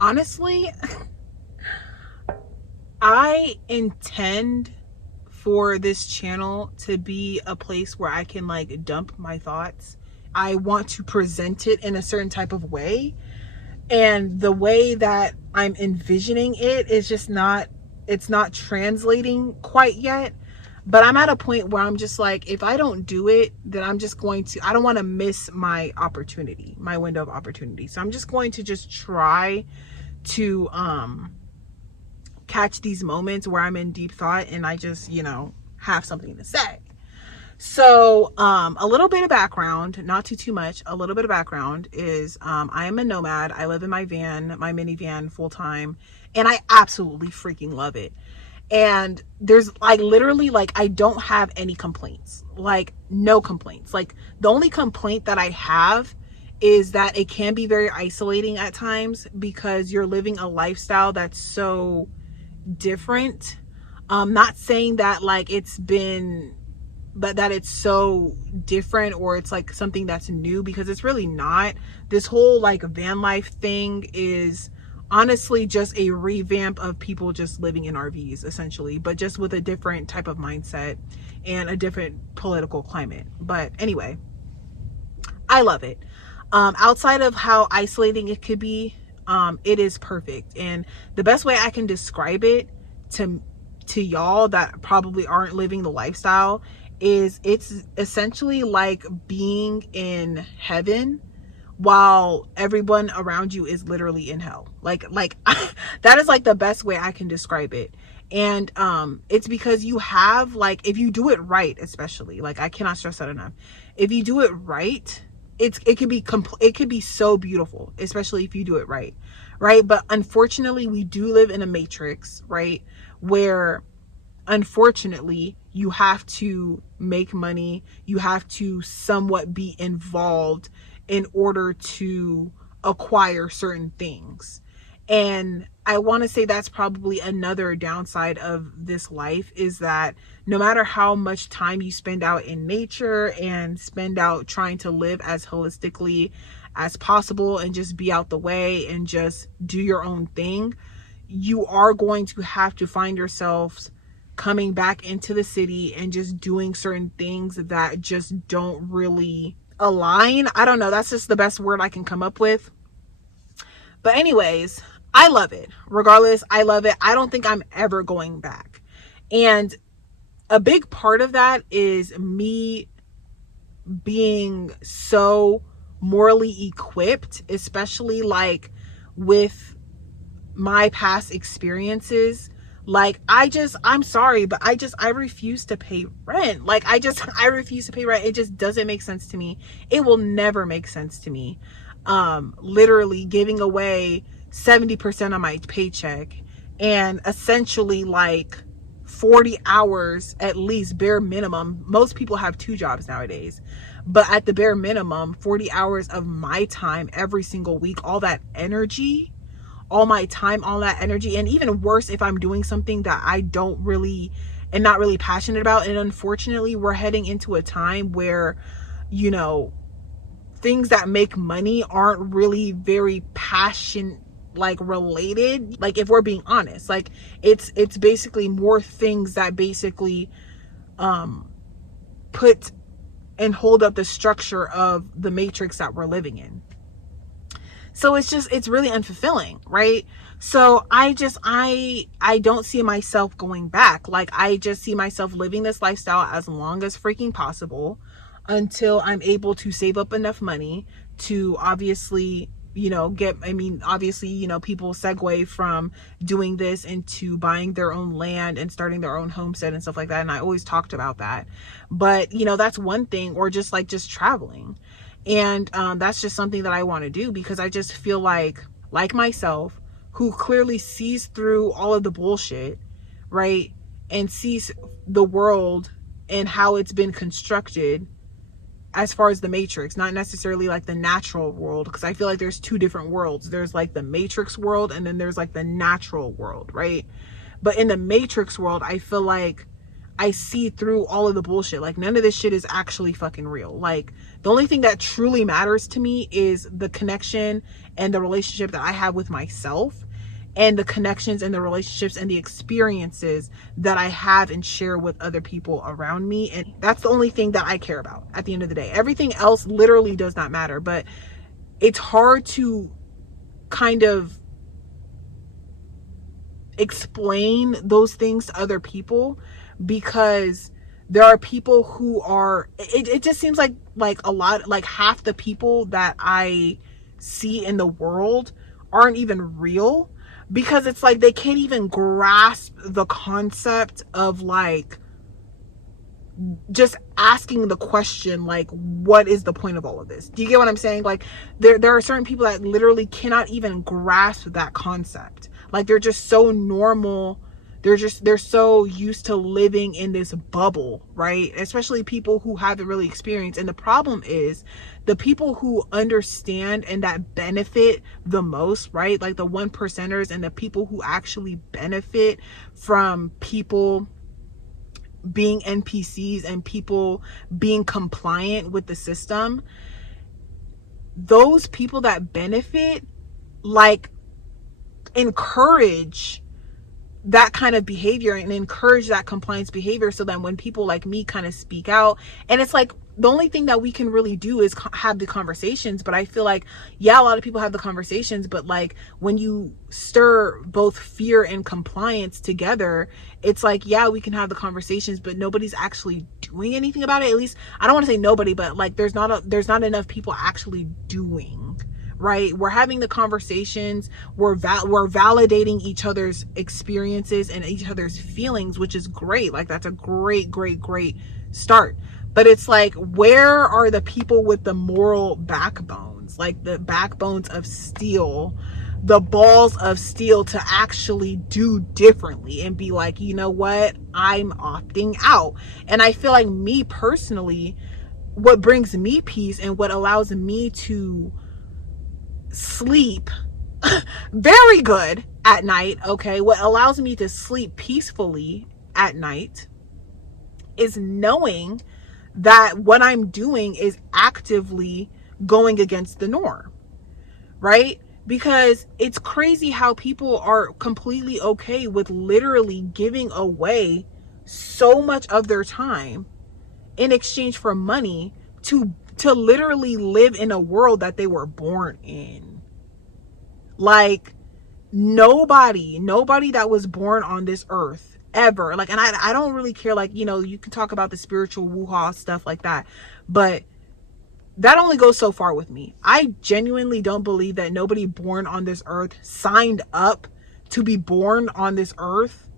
Honestly, I intend for this channel to be a place where I can like dump my thoughts. I want to present it in a certain type of way. And the way that I'm envisioning it is just not, it's not translating quite yet. But I'm at a point where I'm just like, if I don't do it, then I'm just going to, I don't want to miss my opportunity, my window of opportunity. So I'm just going to just try to catch these moments where I'm in deep thought and I just, have something to say. So, a little bit of background, not too much. A little bit of background is, I am a nomad. I live in my van, my minivan full time, and I absolutely freaking love it. And there's like literally like I don't have any complaints, like no complaints. Like the only complaint that I have is that it can be very isolating at times because you're living a lifestyle that's so different. Not saying that like it's been, but that it's so different or it's like something that's new, because it's really not. This whole like van life thing is honestly just a revamp of people just living in RVs essentially, but just with a different type of mindset and a different political climate. But anyway, I love it. Outside of how isolating it could be, it is perfect. And the best way I can describe it to y'all that probably aren't living the lifestyle is it's essentially like being in heaven while everyone around you is literally in hell. Like that is like the best way I can describe it. And it's because you have like, if you do it right, especially, like I cannot stress that enough. If you do it right, it could be so beautiful, especially if you do it right. Right? But unfortunately, we do live in a matrix, right? Where unfortunately you have to make money, you have to somewhat be involved in order to acquire certain things. And I want to say that's probably another downside of this life, is that no matter how much time you spend out in nature and spend out trying to live as holistically as possible and just be out the way and just do your own thing, you are going to have to find yourselves coming back into the city and just doing certain things that just don't really align. I don't know. That's just the best word I can come up with. But anyways, I love it. Regardless, I love it. I don't think I'm ever going back. And a big part of that is me being so morally equipped, especially like with my past experiences. Like I'm sorry, but I refuse to pay rent. Like I refuse to pay rent. It just doesn't make sense to me. It will never make sense to me. Literally giving away 70% of my paycheck and essentially like 40 hours at least, bare minimum. Most people have 2 jobs nowadays, but at the bare minimum, 40 hours of my time every single week, all that energy, all my time, all that energy. And even worse, if I'm doing something that I don't really and not really passionate about. And unfortunately, we're heading into a time where, things that make money aren't really very passion like related. Like if we're being honest, like it's basically more things that basically put and hold up the structure of the matrix that we're living in. So it's really unfulfilling, right? So I don't see myself going back. Like I just see myself living this lifestyle as long as freaking possible until I'm able to save up enough money to obviously, obviously, people segue from doing this into buying their own land and starting their own homestead and stuff like that. And I always talked about that. But, that's one thing, or just traveling. And that's just something that I want to do, because I just feel like myself, who clearly sees through all of the bullshit, right? And sees the world and how it's been constructed as far as the matrix, not necessarily like the natural world, because I feel like there's 2 different worlds. There's like the matrix world and then there's like the natural world, right? But in the matrix world, I feel like I see through all of the bullshit. Like, none of this shit is actually fucking real. Like, the only thing that truly matters to me is the connection and the relationship that I have with myself, and the connections and the relationships and the experiences that I have and share with other people around me. And that's the only thing that I care about at the end of the day. Everything else literally does not matter. But it's hard to kind of explain those things to other people, because there are people who are, it just seems like a lot, like half the people that I see in the world aren't even real, because it's like they can't even grasp the concept of like just asking the question, like, what is the point of all of this? Do you get what I'm saying? Like, there are certain people that literally cannot even grasp that concept. Like, they're just so normal. They're so used to living in this bubble, right? Especially people who haven't really experienced. And the problem is the people who understand and that benefit the most, right? Like the 1%ers and the people who actually benefit from people being NPCs and people being compliant with the system. Those people that benefit, like, encourage that kind of behavior and encourage that compliance behavior, so that when people like me kind of speak out, and it's like the only thing that we can really do is have the conversations. But I feel like, yeah, a lot of people have the conversations, but like when you stir both fear and compliance together, it's like, yeah, we can have the conversations, but nobody's actually doing anything about it. At least I don't want to say nobody, but like there's not enough people actually doing. Right? We're having the conversations. We're validating each other's experiences and each other's feelings, which is great. Like, that's a great start. But it's like, where are the people with the moral backbones, like the backbones of steel, the balls of steel to actually do differently and be like, you know what? I'm opting out. And I feel like, me personally, what brings me peace and what allows me to sleep very good at night, okay, what allows me to sleep peacefully at night is knowing that what I'm doing is actively going against the norm, right? Because it's crazy how people are completely okay with literally giving away so much of their time in exchange for money to literally live in a world that they were born in. Like, nobody that was born on this earth ever, like, and I don't really care, like, you know, you can talk about the spiritual woo-ha stuff like that, but that only goes so far with me. I genuinely don't believe that nobody born on this earth signed up to be born on this earth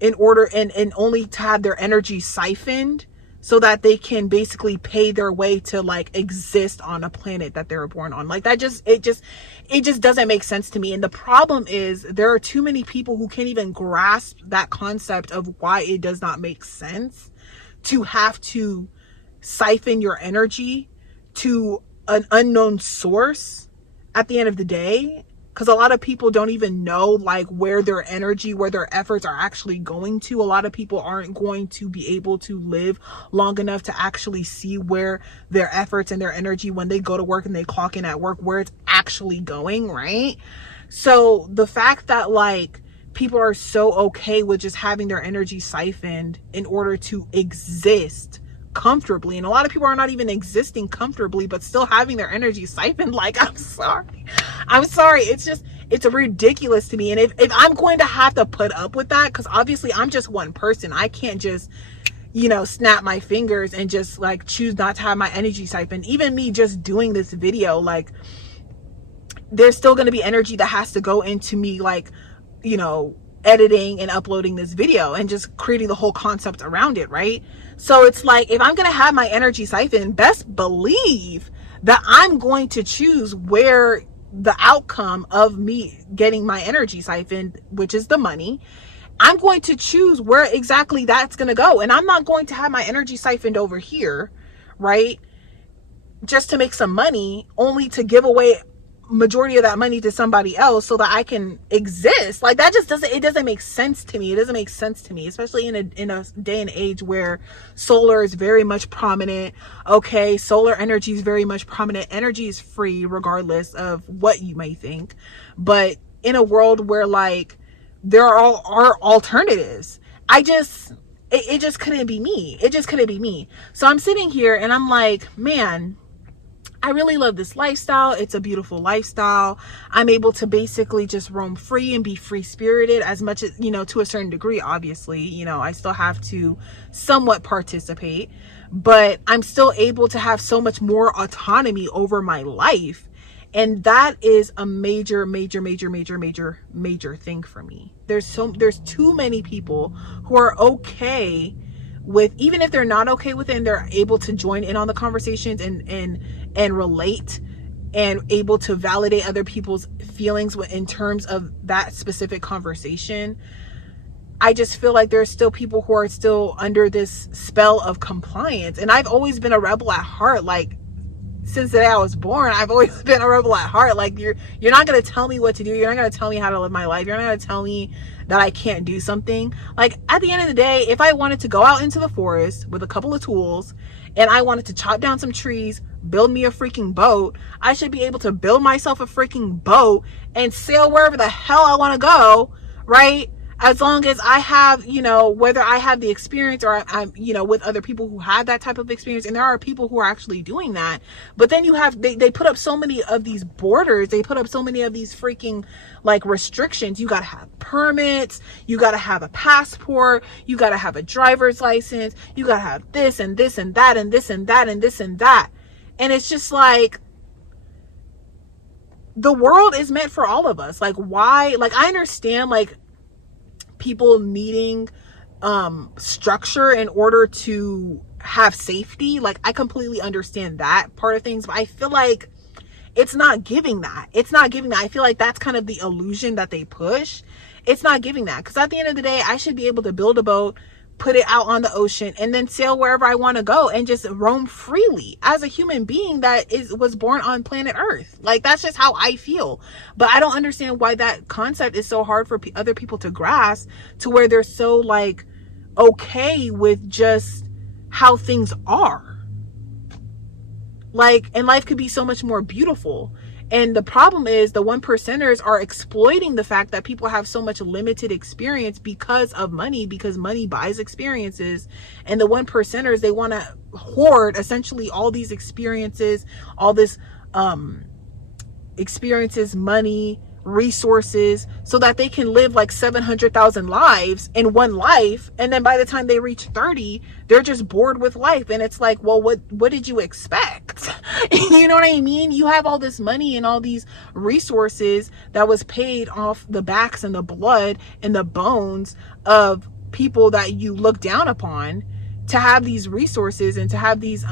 in order and only to have their energy siphoned so that they can basically pay their way to like exist on a planet that they were born on. Like, that it just doesn't make sense to me. And the problem is there are too many people who can't even grasp that concept of why it does not make sense to have to siphon your energy to an unknown source at the end of the day. Because a lot of people don't even know like where their energy, where their efforts are actually going to. A lot of people aren't going to be able to live long enough to actually see where their efforts and their energy, when they go to work and they clock in at work, where it's actually going, right? So the fact that like people are so okay with just having their energy siphoned in order to exist comfortably, and a lot of people are not even existing comfortably but still having their energy siphoned, like, I'm sorry, it's ridiculous to me. And if I'm going to have to put up with that, because obviously I'm just one person, I can't just, you know, snap my fingers and just like choose not to have my energy siphoned. Even me just doing this video, like, there's still going to be energy that has to go into me, like, you know, editing and uploading this video and just creating the whole concept around it, right? So it's like, if I'm going to have my energy siphoned, best believe that I'm going to choose where the outcome of me getting my energy siphoned, which is the money, I'm going to choose where exactly that's going to go. And I'm not going to have my energy siphoned over here, right, just to make some money, only to give away majority of that money to somebody else so that I can exist. Like, that just doesn't make sense to me. It doesn't make sense to me, especially in a day and age where solar is very much prominent. Okay, solar energy is very much prominent. Energy is free regardless of what you may think. But in a world where like there are alternatives, it just couldn't be me. It just couldn't be me. So I'm sitting here and I'm like, man, I really love this lifestyle. It's a beautiful lifestyle. I'm able to basically just roam free and be free spirited as much as, to a certain degree. Obviously, I still have to somewhat participate, but I'm still able to have so much more autonomy over my life. And that is a major thing for me. There's too many people who are okay with, even if they're not okay with it and they're able to join in on the conversations and relate and able to validate other people's feelings in terms of that specific conversation. I just feel like there's still people who are still under this spell of compliance. And I've always been a rebel at heart. Like, since the day I was born, I've always been a rebel at heart. Like, you're not going to tell me what to do. You're not going to tell me how to live my life. You're not going to tell me that I can't do something. Like, at the end of the day, if I wanted to go out into the forest with a couple of tools and I wanted to chop down some trees, build me a freaking boat, I should be able to build myself a freaking boat and sail wherever the hell I want to go, right? As long as I have, whether I have the experience or I'm, with other people who have that type of experience. And there are people who are actually doing that. But then they put up so many of these borders. They put up so many of these freaking like restrictions. You got to have permits. You got to have a passport. You got to have a driver's license. You got to have this and this and that and this and that and this and that. And it's just like, the world is meant for all of us. Like, why? Like, I understand, like, people needing structure in order to have safety. Like, I completely understand that part of things, but I feel like it's not giving that. I feel like that's kind of the illusion that they push. It's not giving that, because at the end of the day, I should be able to build a boat, put it out on the ocean, and then sail wherever I want to go and just roam freely as a human being that was born on planet Earth. Like, that's just how I feel. But I don't understand why that concept is so hard for other people to grasp, to where they're so like okay with just how things are. Like, and life could be so much more beautiful. And the problem is the 1%ers are exploiting the fact that people have so much limited experience because of money, because money buys experiences. And the 1%ers, they want to hoard essentially all these experiences, all this experiences, money, resources, so that they can live like 700,000 lives in one life. And then by the time they reach 30, they're just bored with life. And it's like, well, what did you expect? You know what I mean? You have all this money and all these resources that was paid off the backs and the blood and the bones of people that you look down upon, to have these resources and to have these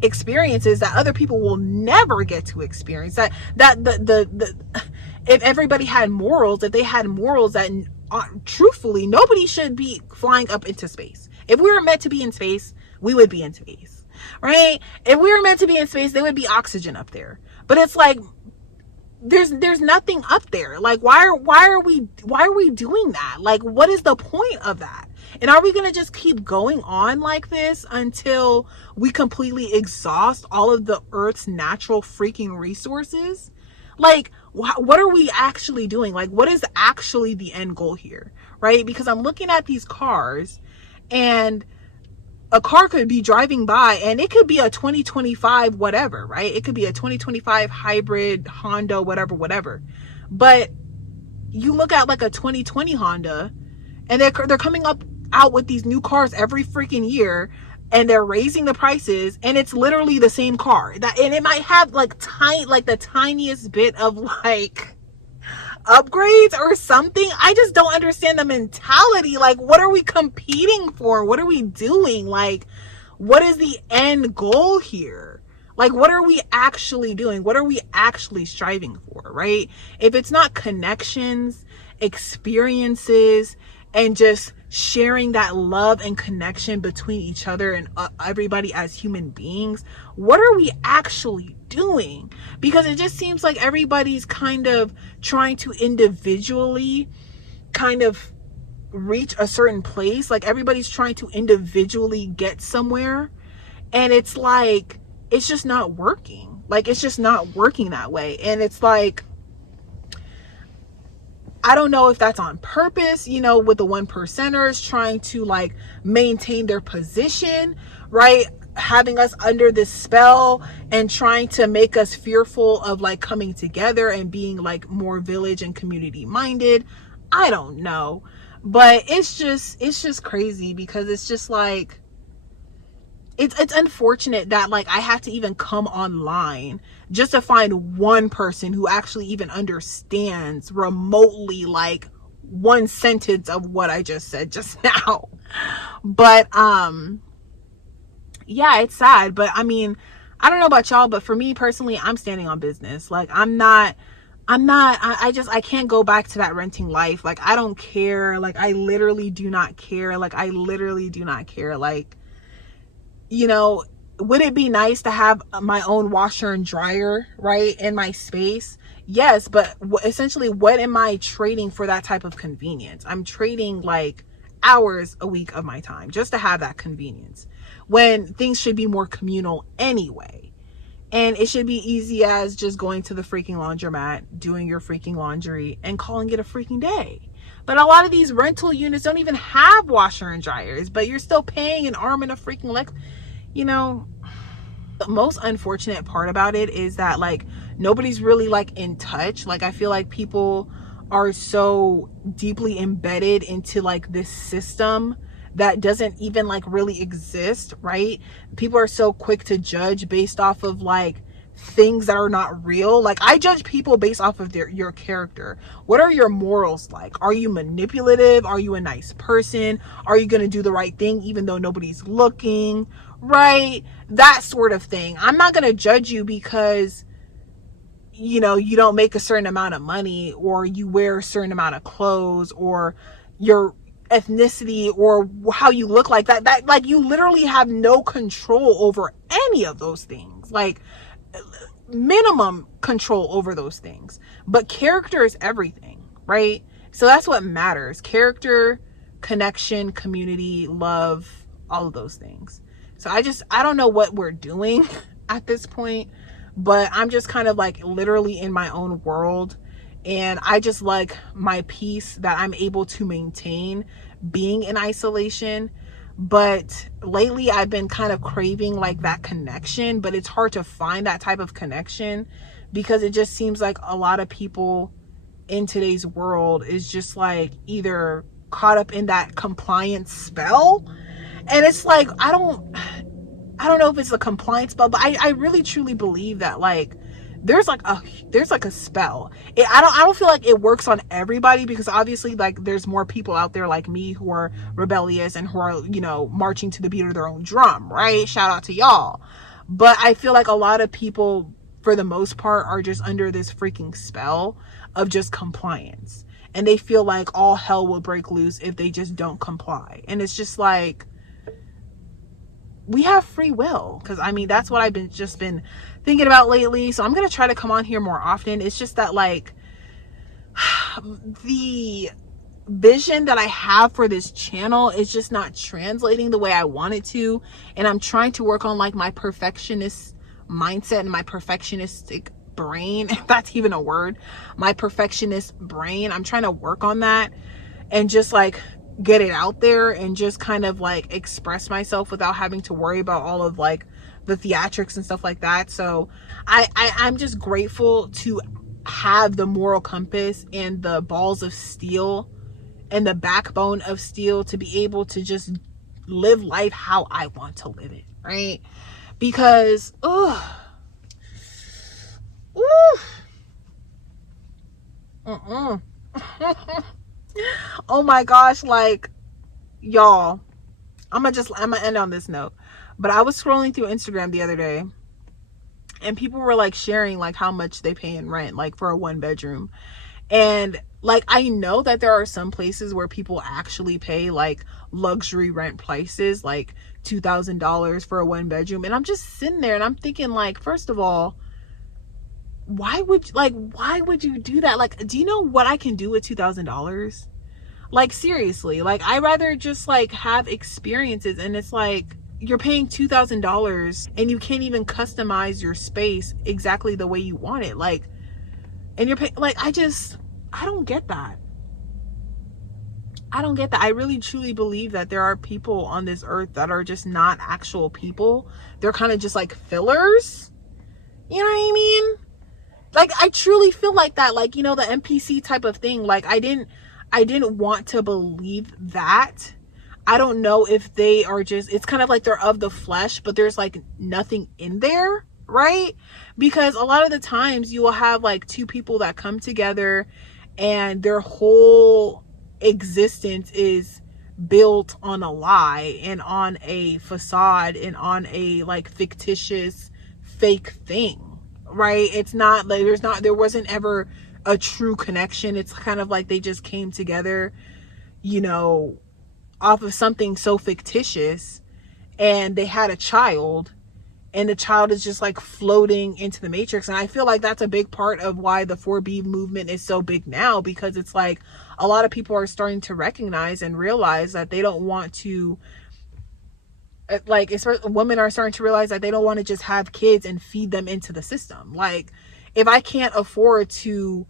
experiences that other people will never get to experience. That if everybody had morals, if they had morals that truthfully, nobody should be flying up into space. If we were meant to be in space, we would be in space, right? If we were meant to be in space, there would be oxygen up there. But it's like, there's nothing up there. Like, why are we doing that? Like, what is the point of that? And are we going to just keep going on like this until we completely exhaust all of the Earth's natural freaking resources? Like, what are we actually doing? Like, what is actually the end goal here, right? Because I'm looking at these cars, and a car could be driving by and it could be a 2025 whatever, right? It could be a 2025 hybrid Honda, whatever. But you look at like a 2020 Honda, and they're coming out with these new cars every freaking year, and they're raising the prices, and it's literally the same car. And it might have like the tiniest bit of like upgrades or something. I just don't understand the mentality. Like, what are we competing for? What are we doing? Like, what is the end goal here? Like, what are we actually doing? What are we actually striving for, right? If it's not connections, experiences, and just sharing that love and connection between each other and everybody as human beings, what are we actually doing? Because it just seems like everybody's kind of trying to individually kind of reach a certain place. Like everybody's trying to individually get somewhere, and it's like it's just not working. Like it's just not working that way. And it's like, I don't know if that's on purpose, you know, with the 1%ers trying to like maintain their position, right? Having us under this spell and trying to make us fearful of like coming together and being like more village and community minded. I don't know. But it's just crazy, because it's just like, it's unfortunate that like I have to even come online just to find one person who actually even understands remotely like one sentence of what I just said just now. But yeah, it's sad. But I mean, I don't know about y'all, but for me personally, I'm standing on business. Like I can't go back to that renting life. Like I don't care. Like I literally do not care. Like I literally do not care. Like, you know, would it be nice to have my own washer and dryer, right, in my space? Yes, but essentially, what am I trading for that type of convenience? I'm trading like hours a week of my time just to have that convenience, when things should be more communal anyway. And it should be easy as just going to the freaking laundromat, doing your freaking laundry, and calling it a freaking day. But a lot of these rental units don't even have washer and dryers, but you're still paying an arm and a freaking leg. You know, the most unfortunate part about it is that like nobody's really like in touch. Like I feel like people are so deeply embedded into like this system that doesn't even like really exist, right? People are so quick to judge based off of like things that are not real. Like I judge people based off of your character. What are your morals like? Are you manipulative? Are you a nice person? Are you going to do the right thing even though nobody's looking, right? That sort of thing. I'm not going to judge you because, you know, you don't make a certain amount of money, or you wear a certain amount of clothes, or your ethnicity, or how you look. Like that like you literally have no control over any of those things. Like minimum control over those things. But character is everything, right? So that's what matters. Character, connection, community, love, all of those things. So I don't know what we're doing at this point, but I'm just kind of like literally in my own world. And I just like my peace that I'm able to maintain being in isolation. But lately I've been kind of craving like that connection, but it's hard to find that type of connection because it just seems like a lot of people in today's world is just like either caught up in that compliance spell. And it's like, I don't know if it's a compliance spell, but I really truly believe that like there's like a spell. I don't feel like it works on everybody, because obviously like there's more people out there like me who are rebellious and who are, you know, marching to the beat of their own drum, right? Shout out to y'all. But I feel like a lot of people for the most part are just under this freaking spell of just compliance, and they feel like all hell will break loose if they just don't comply. And it's just like, we have free will, because I mean that's what I've been thinking about lately. So I'm gonna try to come on here more often. It's just that like the vision that I have for this channel is just not translating the way I want it to, and I'm trying to work on like my perfectionist mindset and my perfectionistic brain, if that's even a word. My perfectionist brain, I'm trying to work on that and just like get it out there and just kind of like express myself without having to worry about all of like the theatrics and stuff like that. So I'm just grateful to have the moral compass and the balls of steel and the backbone of steel to be able to just live life how I want to live it, right? Because oh my gosh, like y'all, I'm gonna end on this note. But I was scrolling through Instagram the other day, and people were like sharing like how much they pay in rent, like for a 1-bedroom. And Like, I know that there are some places where people actually pay like luxury rent prices, like $2,000 for a 1 bedroom. And I'm just sitting there and I'm thinking, like, first of all, why would you do that? Like, do you know what I can do with $2,000? Like, seriously, like, I rather just like have experiences. And it's like, you're paying $2,000 and you can't even customize your space exactly the way you want it. Like, and you're paying, like, I don't get that. I don't get that. I really truly believe that there are people on this earth that are just not actual people. They're kind of just like fillers. You know what I mean? Like, I truly feel like that. Like, you know, the NPC type of thing. Like, I didn't want to believe that. I don't know if they are just, it's kind of like they're of the flesh, but there's like nothing in there, right? Because a lot of the times you will have like two people that come together and their whole existence is built on a lie and on a facade and on a like fictitious fake thing, right? It's not like there wasn't ever a true connection. It's kind of like they just came together, you know, off of something so fictitious, and they had a child, and the child is just like floating into the matrix. And I feel like that's a big part of why the 4B movement is so big now, because it's like a lot of people are starting to recognize and realize that they don't want to, like, women are starting to realize that they don't want to just have kids and feed them into the system. Like, if I can't afford to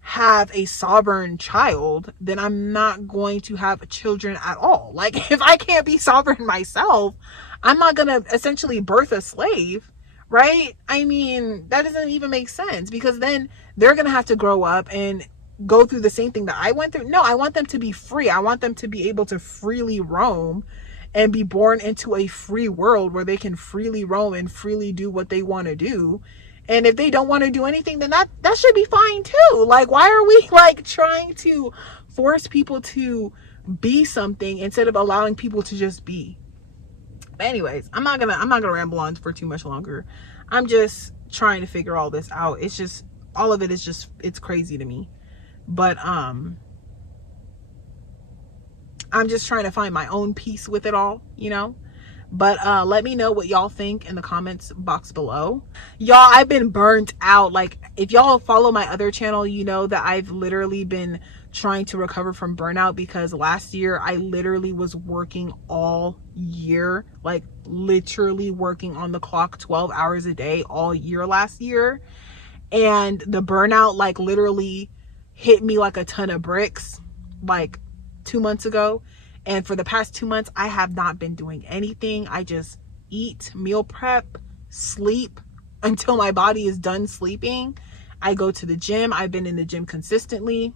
have a sovereign child, then I'm not going to have children at all. Like, if I can't be sovereign myself, I'm not going to essentially birth a slave, right? I mean, that doesn't even make sense, because then they're going to have to grow up and go through the same thing that I went through. No, I want them to be free. I want them to be able to freely roam and be born into a free world where they can freely roam and freely do what they want to do. And if they don't want to do anything, then that should be fine too. Like, why are we like trying to force people to be something instead of allowing people to just be? But anyways, I'm not gonna ramble on for too much longer. I'm just trying to figure all this out. It's just, all of it is just, it's crazy to me. But I'm just trying to find my own peace with it all, you know? But let me know what y'all think in the comments box below. Y'all, I've been burnt out. Like, if y'all follow my other channel, you know that I've literally been trying to recover from burnout, because last year I literally was working all year, like literally working on the clock 12 hours a day all year last year. And the burnout like literally hit me like a ton of bricks like 2 months ago. And for the past 2 months, I have not been doing anything. I just eat, meal prep, sleep until my body is done sleeping. I go to the gym. I've been in the gym consistently,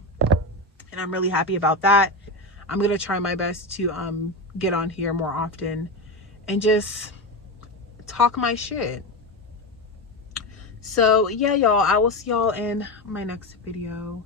and I'm really happy about that. I'm going to try my best to get on here more often and just talk my shit. So yeah, y'all, I will see y'all in my next video.